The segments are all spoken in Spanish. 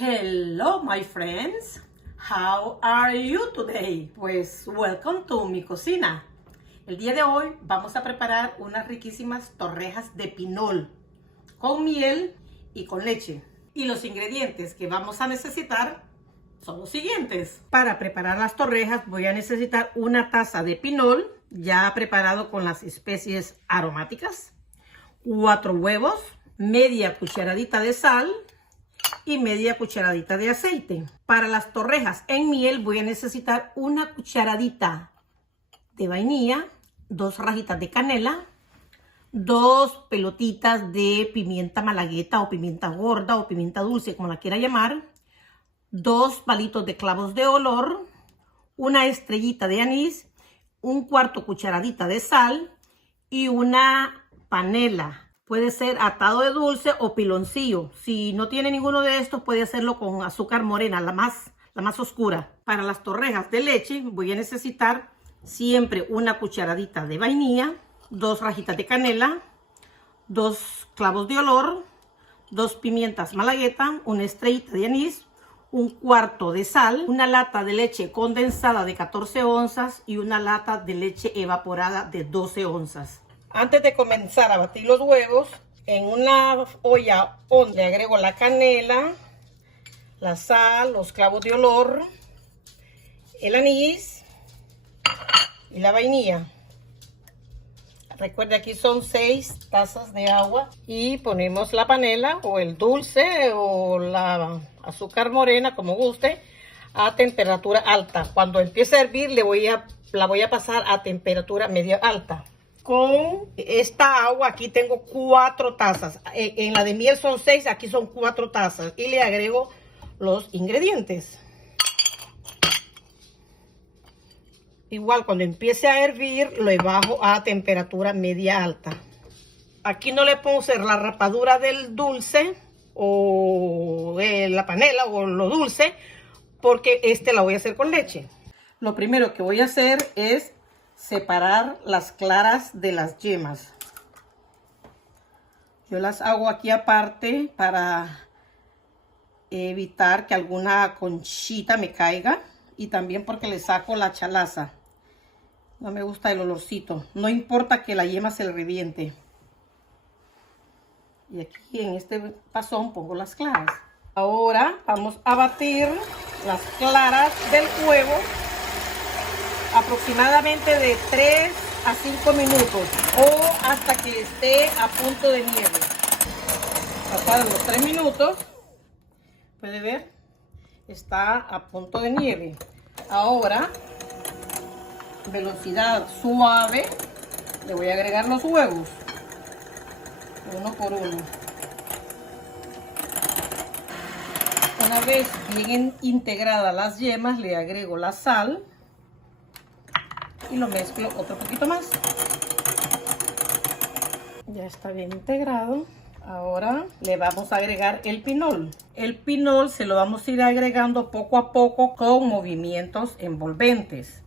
Hello my friends, how are you today? Pues welcome to mi cocina. El día de hoy vamos a preparar unas riquísimas torrejas de pinol con miel y con leche. Y los ingredientes que vamos a necesitar son los siguientes. Para preparar las torrejas voy a necesitar una taza de pinol ya preparado con las especies aromáticas, 4 huevos, media cucharadita de sal y media cucharadita de aceite. Para las torrejas en miel voy a necesitar una cucharadita de vainilla, 2 rajitas de canela, 2 pelotitas de pimienta malagueta o pimienta gorda o pimienta dulce, como la quiera llamar, 2 palitos de clavos de olor, una estrellita de anís, 1/4 cucharadita de sal y una panela. Puede ser atado de dulce o piloncillo. Si no tiene ninguno de estos, puede hacerlo con azúcar morena, la más oscura. Para las torrejas de leche voy a necesitar siempre una cucharadita de vainilla, 2 rajitas de canela, 2 clavos de olor, 2 pimientas malagueta, una estrellita de anís, 1/4 de sal, una lata de leche condensada de 14 onzas y una lata de leche evaporada de 12 onzas. Antes de comenzar a batir los huevos, en una olla donde agrego la canela, la sal, los clavos de olor, el anís y la vainilla. Recuerde, aquí son 6 tazas de agua y ponemos la panela o el dulce o la azúcar morena, como guste, a temperatura alta. Cuando empiece a hervir la voy a pasar a temperatura media alta. Con esta agua aquí tengo 4 tazas. En la de miel son 6, aquí son 4 tazas. Y le agrego los ingredientes. Igual cuando empiece a hervir, lo bajo a temperatura media alta. Aquí no le pongo la rapadura del dulce o la panela o lo dulce, porque la voy a hacer con leche. Lo primero que voy a hacer es separar las claras de las yemas. Yo las hago aquí aparte para evitar que alguna conchita me caiga y también porque le saco la chalaza. No me gusta el olorcito. No importa que la yema se le reviente. Y aquí en este tazón pongo las claras. Ahora vamos a batir las claras del huevo aproximadamente de 3 a 5 minutos o hasta que esté a punto de nieve. Pasaron los 3 minutos, puede ver, está a punto de nieve. Ahora, velocidad suave, le voy a agregar los huevos, uno por uno. Una vez bien integradas las yemas, le agrego la sal y lo mezclo otro poquito más. Ya está bien integrado. Ahora le vamos a agregar el pinol. El pinol se lo vamos a ir agregando poco a poco con movimientos envolventes,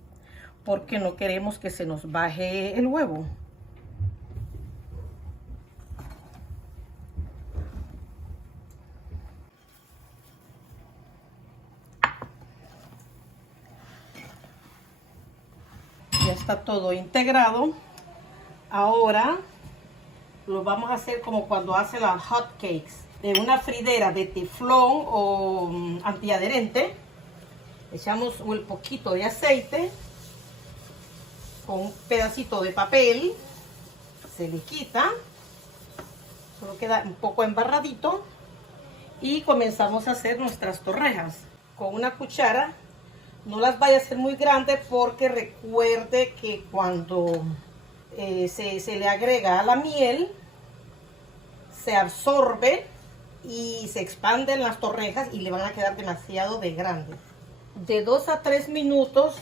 porque no queremos que se nos baje el huevo. Ya está todo integrado. Ahora lo vamos a hacer como cuando hace las hot cakes. De una fridera de teflón o antiadherente, echamos un poquito de aceite con un pedacito de papel, se le quita, solo queda un poco embarradito y comenzamos a hacer nuestras torrejas. Con una cuchara, no las vaya a hacer muy grandes porque recuerde que cuando se le agrega la miel, se absorbe y se expanden las torrejas y le van a quedar demasiado de grandes. De 2 a 3 minutos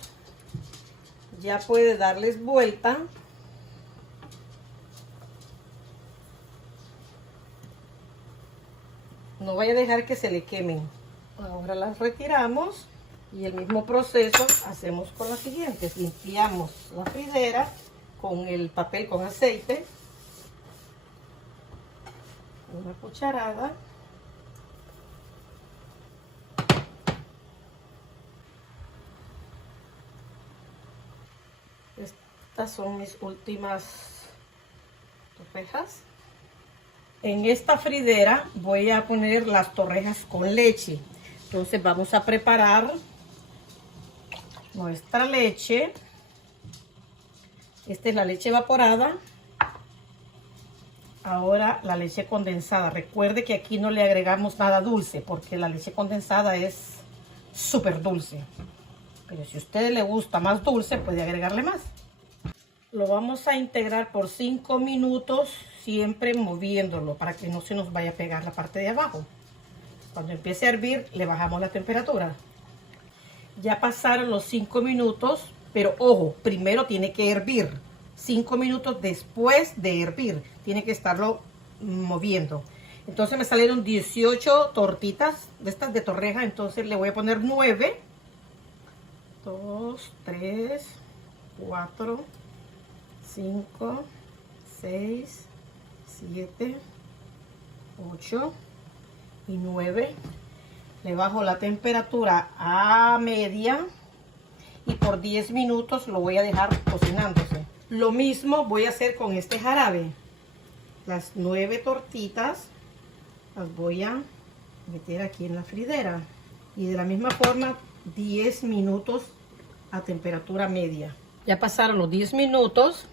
ya puede darles vuelta. No vaya a dejar que se le quemen. Ahora las retiramos y el mismo proceso hacemos con las siguientes. Limpiamos la fridera con el papel con aceite, una cucharada, Estas son mis últimas torrejas. En esta fridera voy a poner las torrejas con leche. Entonces vamos a preparar nuestra leche. Esta es la leche evaporada. Ahora la leche condensada. Recuerde que aquí no le agregamos nada dulce porque la leche condensada es súper dulce. Pero si a usted le gusta más dulce, puede agregarle más. Lo vamos a integrar por 5 minutos, siempre moviéndolo para que no se nos vaya a pegar la parte de abajo. Cuando empiece a hervir, le bajamos la temperatura. Ya pasaron los 5 minutos, pero ojo, primero tiene que hervir. 5 minutos después de hervir, tiene que estarlo moviendo. Entonces me salieron 18 tortitas de estas de torreja, entonces le voy a poner 9. 2, 3, 4, 5, 6, 7, 8 y 9. Le bajo la temperatura a media y por 10 minutos lo voy a dejar cocinándose. Lo mismo voy a hacer con este jarabe. Las 9 tortitas las voy a meter aquí en la fridera y de la misma forma 10 minutos a temperatura media. Ya pasaron los 10 minutos.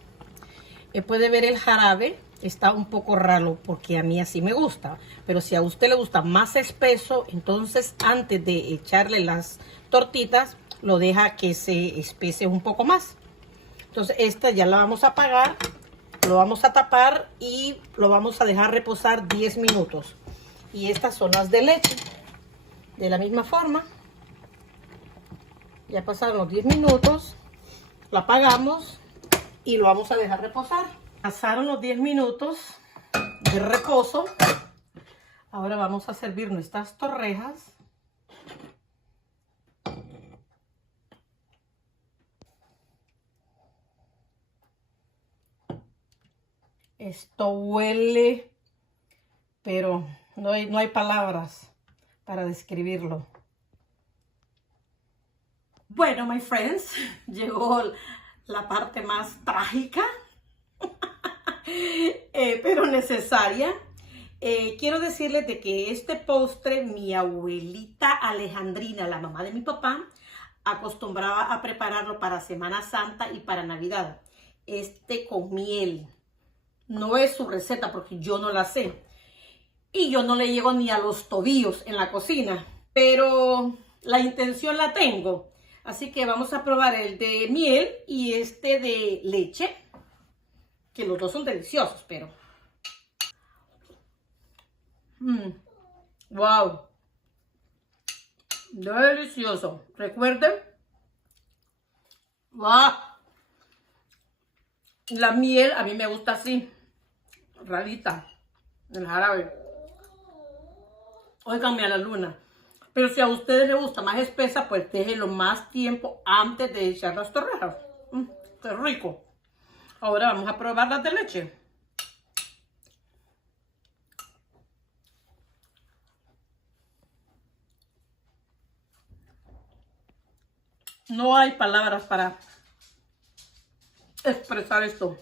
Puede ver el jarabe. Está un poco raro porque a mí así me gusta. Pero si a usted le gusta más espeso, entonces antes de echarle las tortitas, lo deja que se espese un poco más. Entonces esta ya la vamos a apagar. Lo vamos a tapar y lo vamos a dejar reposar 10 minutos. Y estas son las de leche. De la misma forma. Ya pasaron los 10 minutos, lo apagamos y lo vamos a dejar reposar. Pasaron los 10 minutos de reposo. Ahora vamos a servir nuestras torrejas. Esto huele, pero no hay palabras para describirlo. Bueno, my friends, llegó la parte más trágica, pero necesaria. Quiero decirles de que este postre, mi abuelita Alejandrina, la mamá de mi papá, acostumbraba a prepararlo para Semana Santa y para Navidad. Con miel. No es su receta porque yo no la sé. Y yo no le llego ni a los tobillos en la cocina. Pero la intención la tengo. Así que vamos a probar el de miel y este de leche. Que los dos son deliciosos, pero... ¡Wow! Delicioso. Recuerden. ¡Wow! La miel a mí me gusta así. Ralita. El jarabe. Óiganme a la luna. Pero si a ustedes les gusta más espesa, pues déjenlo más tiempo antes de echar las torrejas. ¡Qué rico! Ahora vamos a probar las de leche. No hay palabras para expresar esto.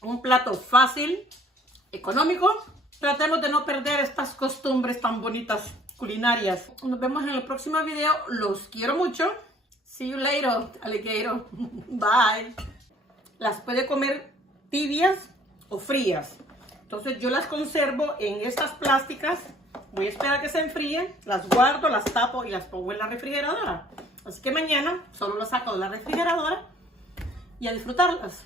Un plato fácil, económico. Tratemos de no perder estas costumbres tan bonitas culinarias. Nos vemos en el próximo video. Los quiero mucho. See you later, alligator. Bye. Las puede comer tibias o frías. Entonces yo las conservo en estas plásticas. Voy a esperar a que se enfríen. Las guardo, las tapo y las pongo en la refrigeradora. Así que mañana solo las saco de la refrigeradora y a disfrutarlas.